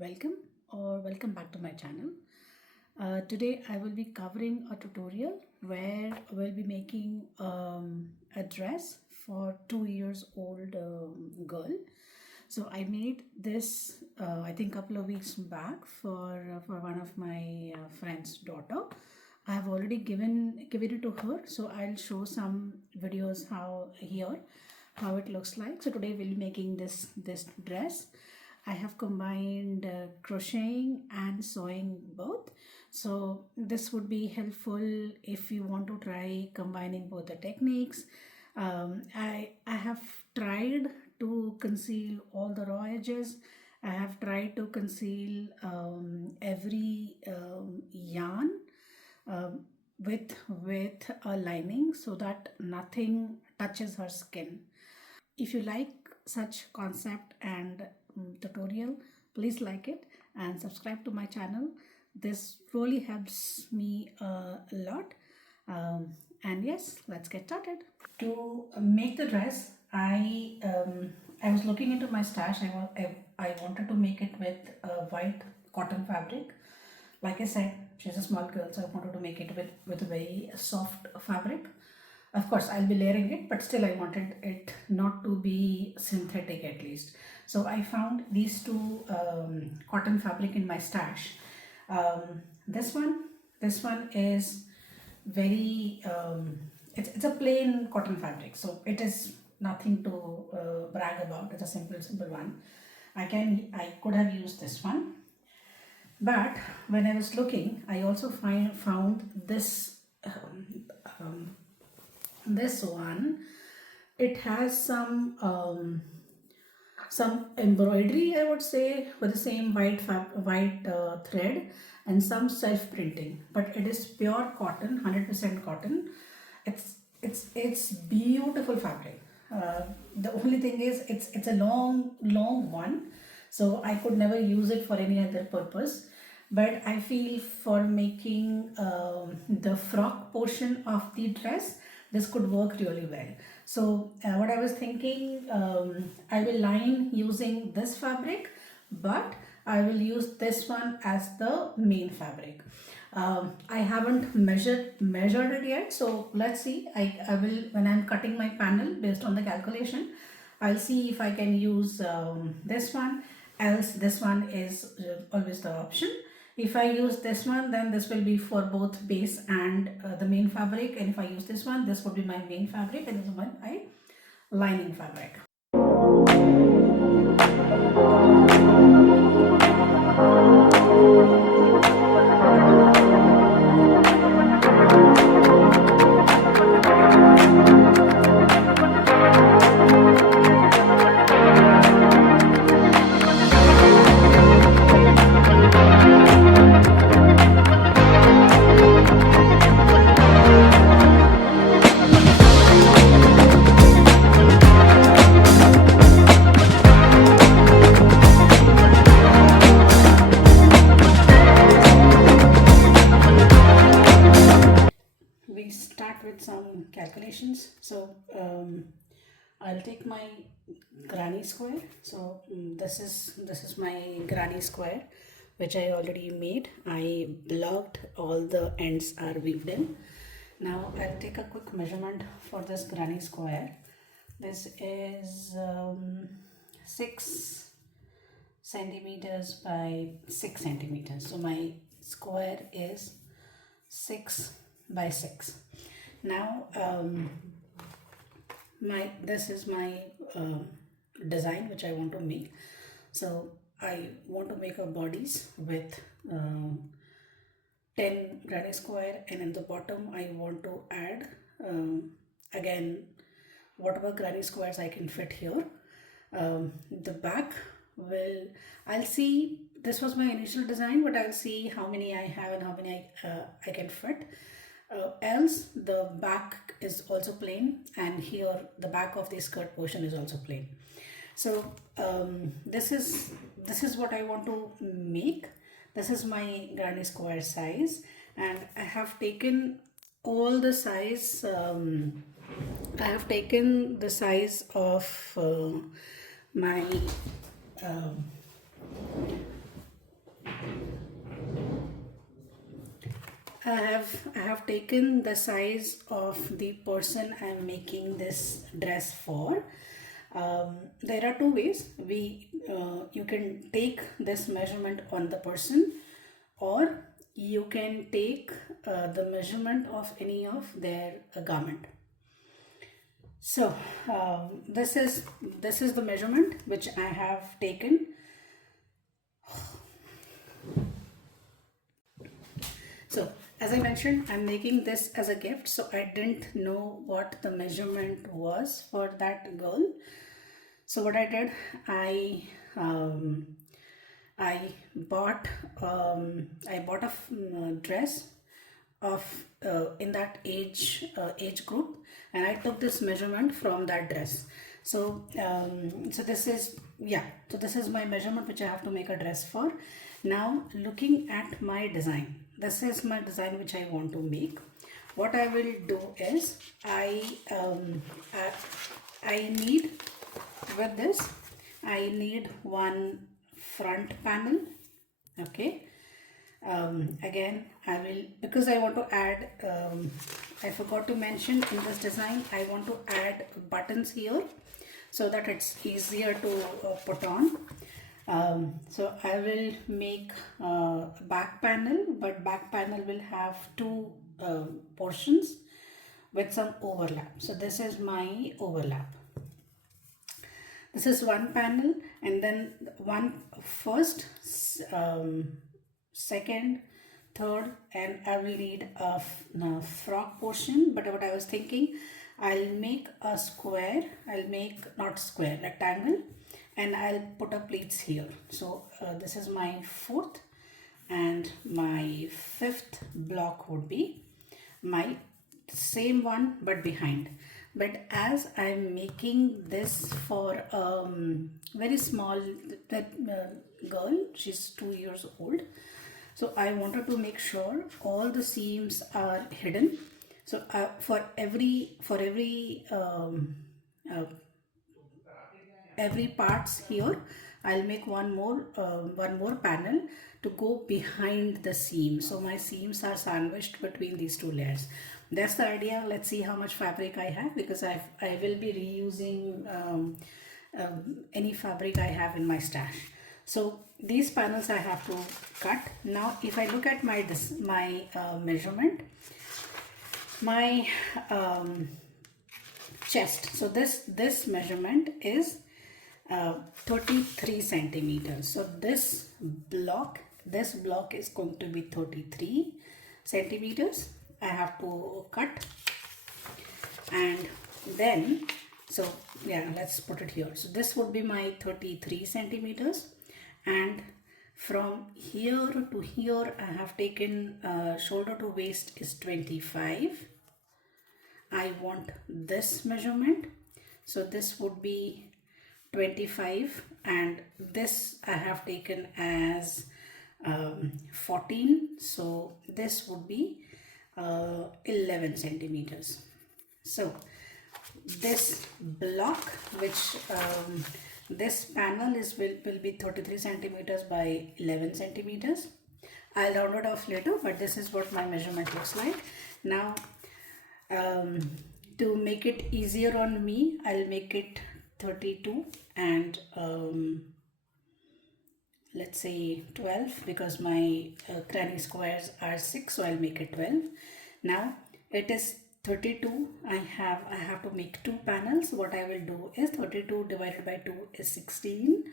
Welcome or welcome back to my channel. Today I will be covering a tutorial where we'll be making a dress for 2 years old girl. So I made this I think couple of weeks back for one of my friend's daughter. I have already given it to her, so I'll show some videos how it looks like. So today we'll be making this dress. I have combined crocheting and sewing both. So this would be helpful if you want to try combining both the techniques. I have tried to conceal all the raw edges. I have tried to conceal every yarn with a lining so that nothing touches her skin. If you like such concept and tutorial, please like it and subscribe to my channel. This really helps me a lot. And yes, let's get started. To make the dress, I was looking into my stash. I wanted to make it with white cotton fabric. Like I said, she's a small girl, so I wanted to make it with a very soft fabric. Of course, I'll be layering it, but still I wanted it not to be synthetic at least. So I found these two cotton fabric in my stash. This one is very, it's a plain cotton fabric. So it is nothing to brag about. It's a simple one. I could have used this one. But when I was looking, I also found this this one. It has some embroidery, I would say, with the same white thread and some self printing, but it is pure cotton, 100% cotton. It's beautiful fabric. The only thing is it's a long one, so I could never use it for any other purpose. But I feel for making the frock portion of the dress, this could work really well. So what I was thinking, I will line using this fabric, but I will use this one as the main fabric. I haven't measured it yet, so let's see. I will, when I'm cutting my panel based on the calculation, I'll see if I can use this one, else this one is always the option. If I use this one, then this will be for both base and the main fabric, and if I use this one, this would be my main fabric and this is my lining fabric. With some calculations. So I'll take my granny square. So this is my granny square, which I already made. I blocked, all the ends are weaved in. Now I'll take a quick measurement for this granny square. This is 6 centimeters by 6 centimeters. So my square is 6 by 6. Now this is my design which I want to make. So I want to make a bodice with 10 granny square, and in the bottom I want to add again whatever granny squares I can fit here. The back will, I'll see, this was my initial design, but I'll see how many I have and how many I can fit. Else the back is also plain, and here the back of the skirt portion is also plain. So this is what I want to make. This is my granny square size, and I have taken all the size. I have taken the size of my I have taken the size of the person I'm making this dress for. There are two ways. You can take this measurement on the person, or you can take the measurement of any of their garment. So this is the measurement which I have taken. So as I mentioned, I'm making this as a gift, so I didn't know what the measurement was for that girl. So what I did, I bought a dress of in that age group, and I took this measurement from that dress. So this is my measurement which I have to make a dress for. Now looking at my design, this is my design which I want to make. What I will do is I need, with this I need one front panel. Okay, again I will, because I want to add, I forgot to mention in this design, I want to add buttons here so that it's easier to put on. So I will make back panel, but back panel will have two portions with some overlap. So this is my overlap. This is one panel, and then one first, second, third, and I will need a frock portion. But what I was thinking, I'll make a square, rectangle, and I'll put up pleats here. So this is my fourth, and my fifth block would be my same one but behind. But as I'm making this for very small girl, she's 2 years old, so I wanted to make sure all the seams are hidden. So for every parts here, I'll make one more panel to go behind the seam. So my seams are sandwiched between these two layers. That's the idea. Let's see how much fabric I have, because I will be reusing any fabric I have in my stash. So these panels I have to cut. Now if I look at my measurement, my chest, so this measurement is 33 centimeters. So this block is going to be 33 centimeters. I have to cut, and then, so yeah, let's put it here. So this would be my 33 centimeters, and from here to here I have taken shoulder to waist is 25. I want this measurement, so this would be 25, and this I have taken as 14, so this would be 11 centimeters. So this block, which this panel will be 33 centimeters by 11 centimeters. I'll round it off later, but this is what my measurement looks like. Now to make it easier on me, I'll make it 32 and let's say 12, because my cranny squares are 6, so I'll make it 12. Now it is 32. I have to make two panels. What I will do is 32 divided by 2 is 16.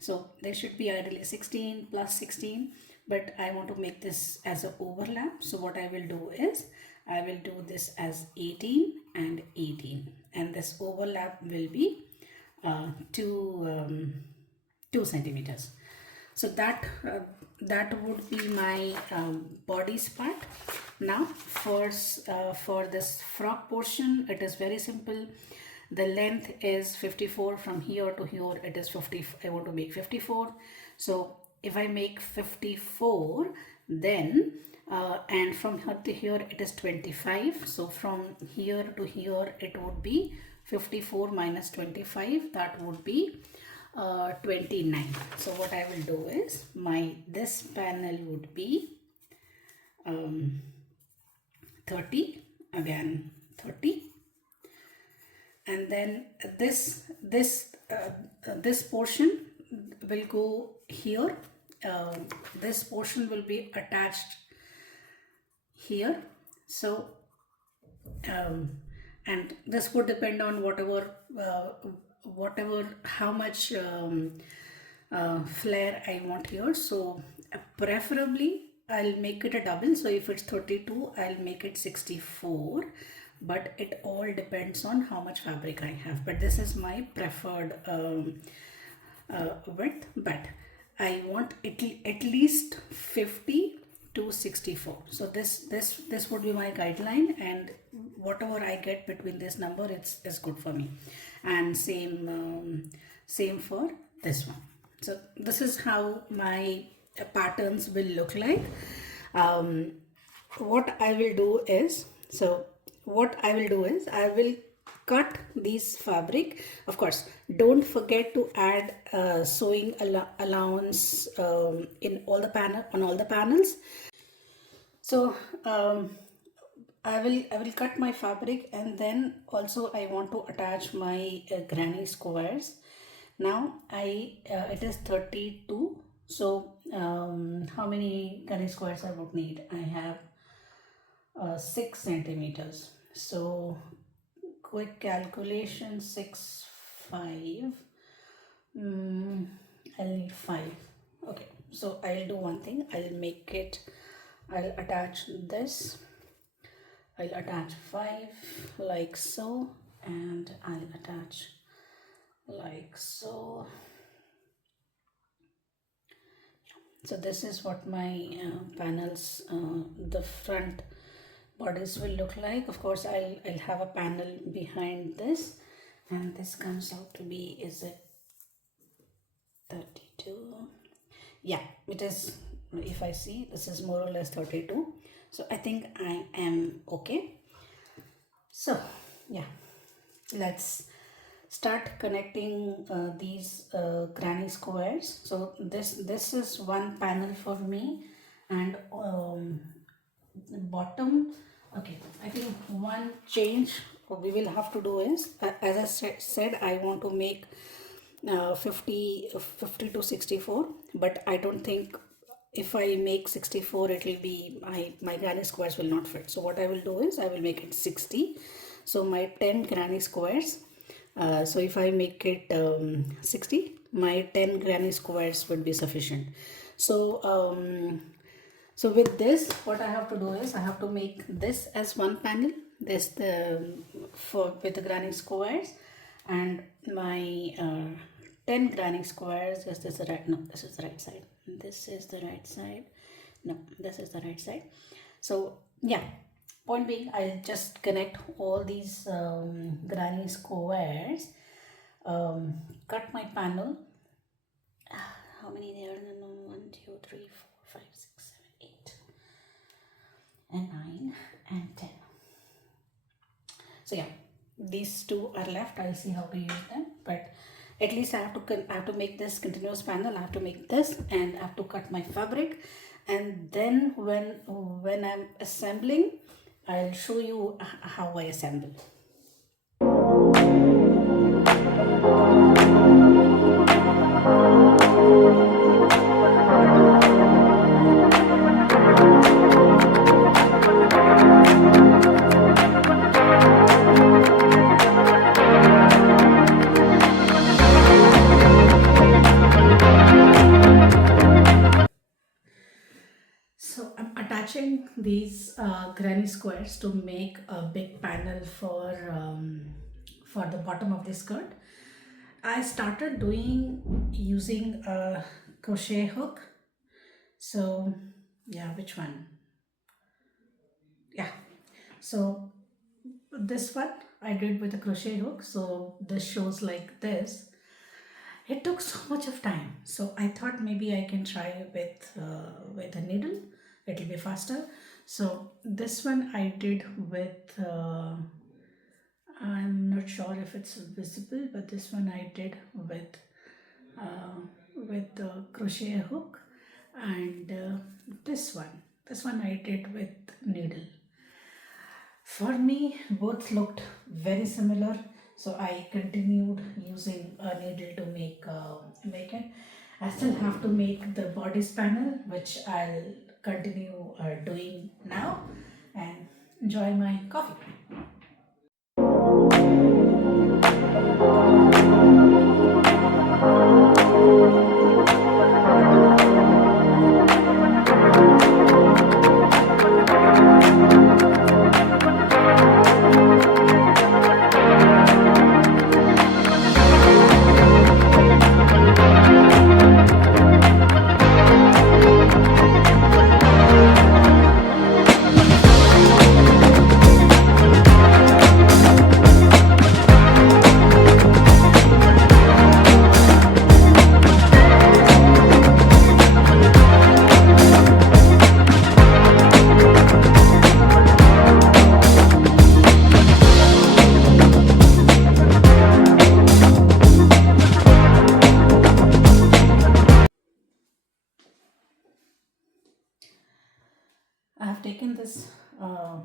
So there should be ideally 16 plus 16, but I want to make this as an overlap. So what I will do is I will do this as 18 and 18, and this overlap will be 2 centimeters. So that would be my bodice part. Now for this frock portion, it is very simple. The length is 54. From here to here it is 50. I want to make 54. So if I make 54, then and from here to here it is 25. So from here to here it would be 54 minus 25. That would be 29. So what I will do is this panel would be 30, again 30, and then this portion will go here. This portion will be attached here. So and this would depend on whatever how much flare I want here. So preferably I'll make it a double. So if it's 32, I'll make it 64, but it all depends on how much fabric I have. But this is my preferred width, but I want at least 50 to 64. So this would be my guideline, and whatever I get between this number, it's good for me. And same for this one. So this is how my patterns will look like. What I will do is I will cut these fabric. Of course, don't forget to add sewing allowance in all the on all the panels. So I will cut my fabric, and then also I want to attach my granny squares. Now it is 32. So how many granny squares I would need? I have 6 centimeters. So quick calculation, 6, 5. I'll need 5. Okay, so I'll do one thing. I'll attach this. I'll attach 5 like so, and I'll attach like so. So this is what my panels, the front bodice will look like. Of course, I'll have a panel behind this, and this comes out to be, is it 32? Yeah, it is. If I see, this is more or less 32. So I think I am okay. So yeah, let's start connecting these granny squares. So this is one panel for me, and bottom. Okay, I think one change we will have to do is, as I said, I want to make 50 to 64, but I don't think if I make 64 it will be, my granny squares will not fit. So what I will do is I will make it 60. So my 10 granny squares, so if I make it 60, my 10 granny squares would be sufficient. So so with this, what I have to do is I have to make this as one panel, this with the granny squares, and my 10 granny squares. Is this the right? No, this is the right side. This is the right side. No, this is the right side. So yeah, point being, I'll just connect all these granny squares, cut my panel. How many there? 1, 2, 3, 4, 5, 6, 7, 8, and 9 and 10. So yeah, these two are left. I'll see how to use them, but at least I have to make this continuous panel. I have to make this, and I have to cut my fabric, and then when I'm assembling, I'll show you how I assemble. So I'm attaching these granny squares to make a big panel for the bottom of the skirt. I started using a crochet hook. So yeah, which one? Yeah, so this one I did with a crochet hook. So this shows like this. It took so much of time, so I thought maybe I can try with a needle. It'll be faster. So this one I did with I'm not sure if it's visible, but this one I did with the crochet hook, and this one I did with needle. For me, both looked very similar, so I continued using a needle to make it. I still have to make the bodice panel, which I'll continue doing now, and enjoy my coffee. I have taken this uh,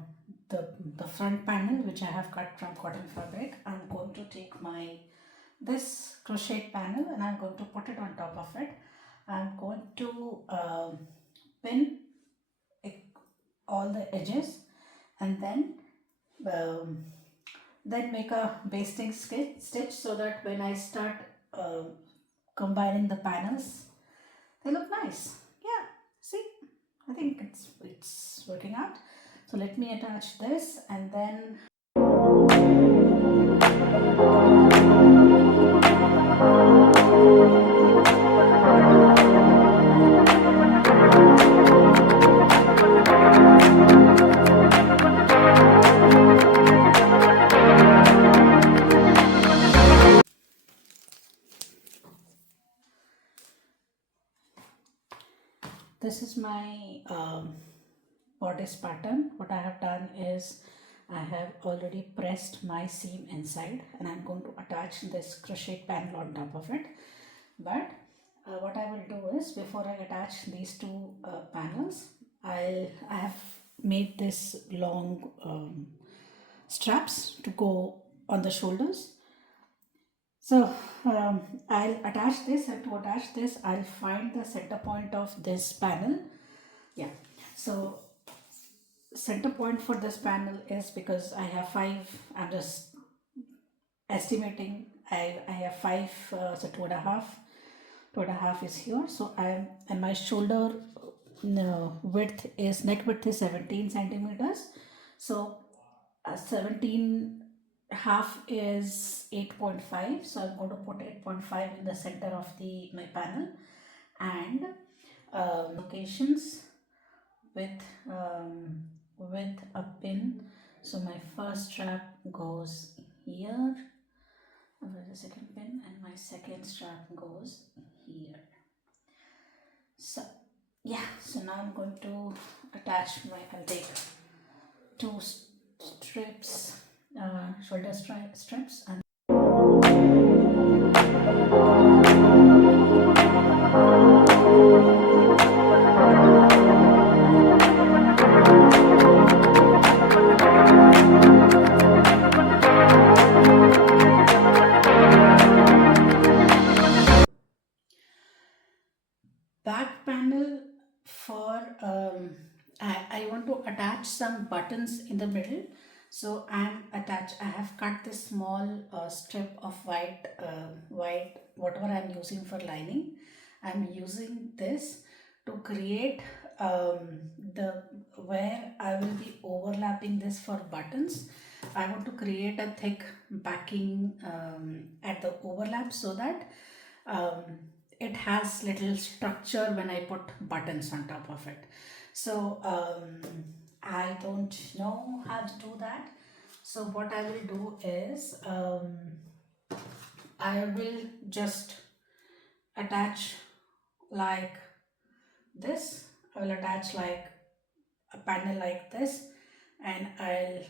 the front panel which I have cut from cotton fabric. I'm going to take my this crochet panel and I'm going to put it on top of it. I'm going to pin it, all the edges, and um, then make a basting stitch so that when I start uh, combining the panels, they look nice. Yeah, see, I think it's working out. So let me attach this, and then this is my bodice pattern. What I have done is I have already pressed my seam inside, and I'm going to attach this crochet panel on top of it. But what I will do is, before I attach these two panels, I have made this long straps to go on the shoulders. So I'll attach this, and to attach this I'll find the center point of this panel. Yeah, so center point for this panel is, because I have five, I'm just estimating, I have five, so two and a half is here. So I'm, and my shoulder no, width is, neck width is 17 centimeters. So 17 half is 8.5, so I'm going to put 8.5 in the center of the my panel, and locations with with a pin. So my first strap goes here, where the second pin, and my second strap goes here. So yeah, so now I'm going to attach my, I'll take two strips, shoulder strips, and back panel for I want to attach some buttons in the middle. So I have cut this small strip of white, whatever I'm using for lining. I'm using this to create the where I will be overlapping this for buttons. I want to create a thick backing at the overlap, so that um, it has little structure when I put buttons on top of it. So I don't know how to do that. So what I will do is I will just attach like this. I will attach like a panel like this, and I'll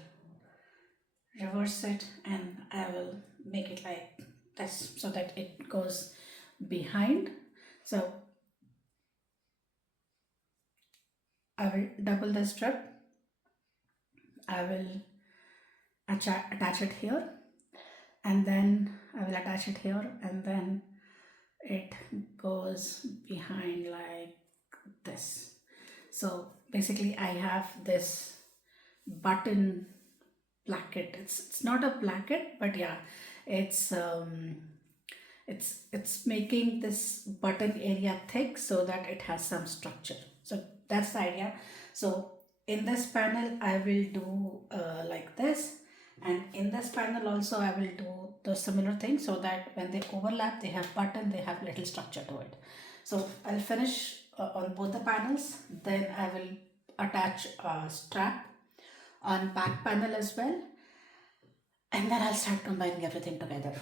reverse it, and I will make it like this so that it goes behind. So I will double the strip. I will attach it here, and then I will attach it here, and then it goes behind like this. So basically I have this button placket. It's not a placket, but yeah, it's it's making this button area thick so that it has some structure. So that's the idea. So in this panel I will do like this, and in this panel also I will do the similar thing, so that when they overlap, they have button, they have little structure to it. So I'll finish on both the panels, then I will attach a strap on back panel as well, and then I'll start combining everything together.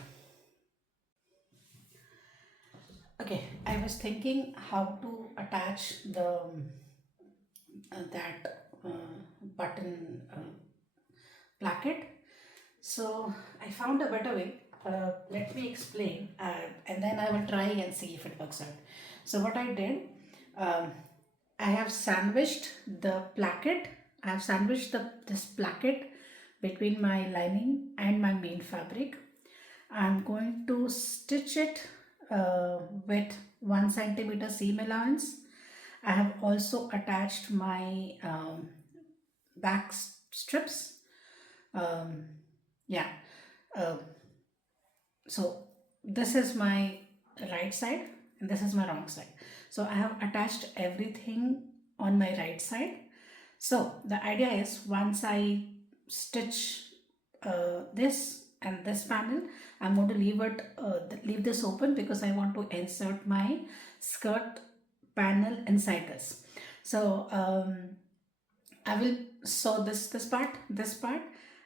Okay, I was thinking how to attach the that button placket. So I found a better way. Let me explain, and then I will try and see if it works out. So what I did, um, I have sandwiched the placket. I have sandwiched this placket between my lining and my main fabric. I'm going to stitch it with 1 centimeter seam allowance. I have also attached my back strips. Yeah. Uh, so this is my right side and this is my wrong side. So I have attached everything on my right side. So the idea is, once I stitch this and this panel, I'm going to leave this open because I want to insert my skirt panel inside this. So I will sew this part,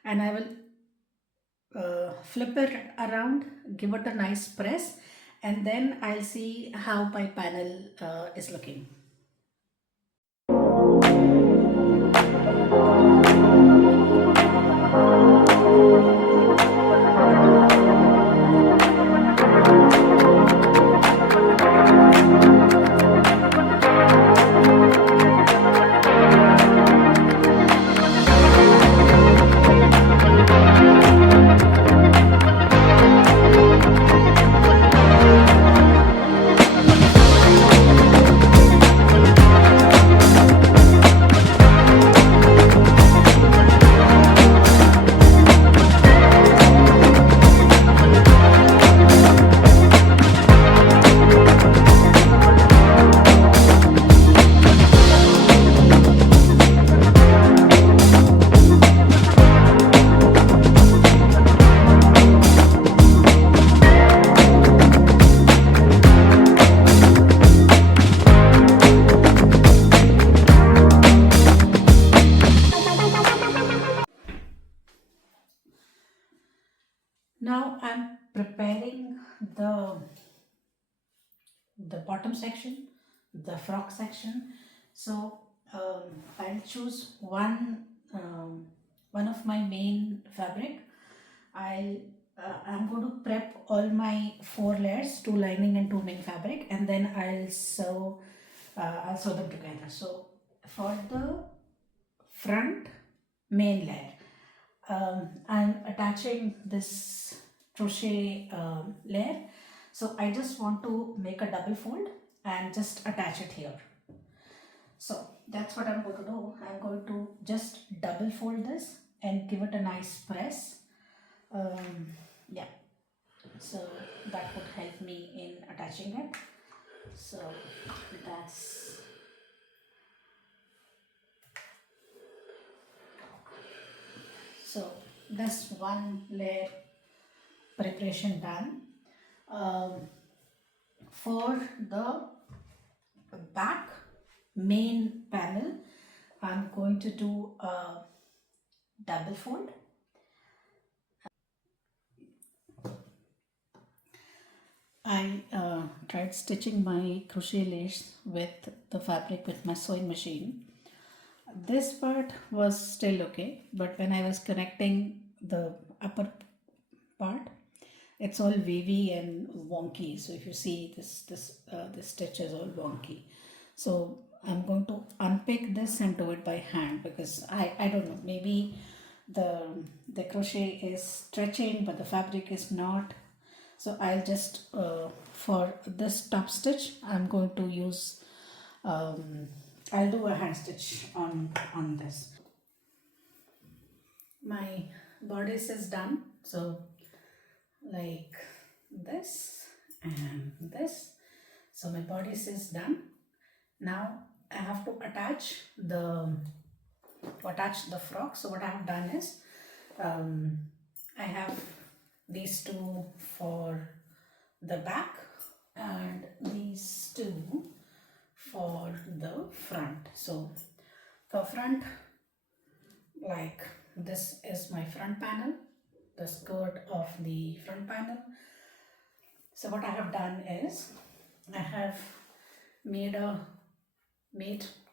and I will flip it around, give it a nice press, and then I'll see how my panel is looking. Now I'm preparing the bottom section, the frock section. So I'll choose one of my main fabric. I'm going to prep all my 4 layers, 2 lining and 2 main fabric, and then I'll sew them together. So for the front main layer, I'm attaching this crochet layer. So I just want to make a double fold and just attach it here. So that's what I'm going to do. I'm going to just double fold this and give it a nice press. Yeah, so that would help me in attaching it. So that's one layer preparation done. For the back main panel, I'm going to do a double fold. I tried stitching my crochet lace with the fabric with my sewing machine. This part was still okay, but when I was connecting the upper part, it's all wavy and wonky. So if you see this stitch is all wonky. So I'm going to unpick this and do it by hand, because I don't know, maybe the crochet is stretching but the fabric is not. So I'll just for this top stitch I'm going to use I'll do a hand stitch on this. My bodice is done, so like this and this. So my bodice is done. Now I have to attach the frock. So what I have done is I have these two for the back and these two for the front. So for front, like this is my front panel, the skirt of the front panel. So what I have done is I have made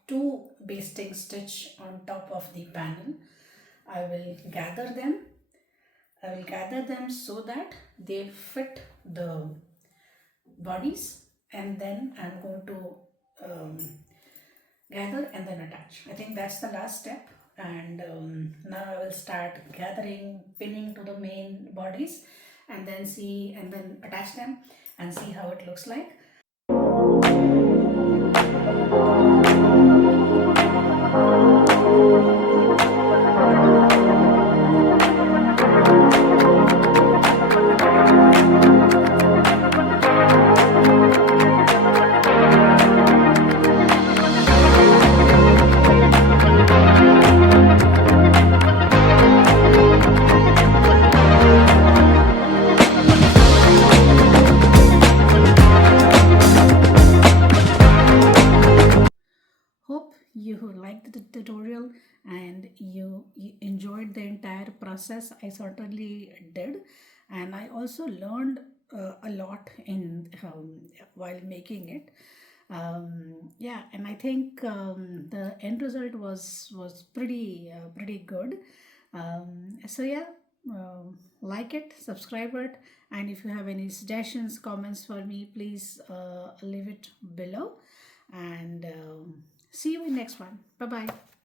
two basting stitch on top of the panel. I will gather them so that they fit the bodies, and then I'm going to gather and then attach. I think that's the last step, and now I will start gathering, pinning to the main bodies, and then attach them and see how it looks like. Hope you liked the tutorial and you enjoyed the entire process. I certainly did, and I also learned a lot in while making it. Yeah, and I think the end result was pretty good. So yeah, like it, subscribe it, and if you have any suggestions, comments for me, please leave it below. And see you in next one. Bye bye.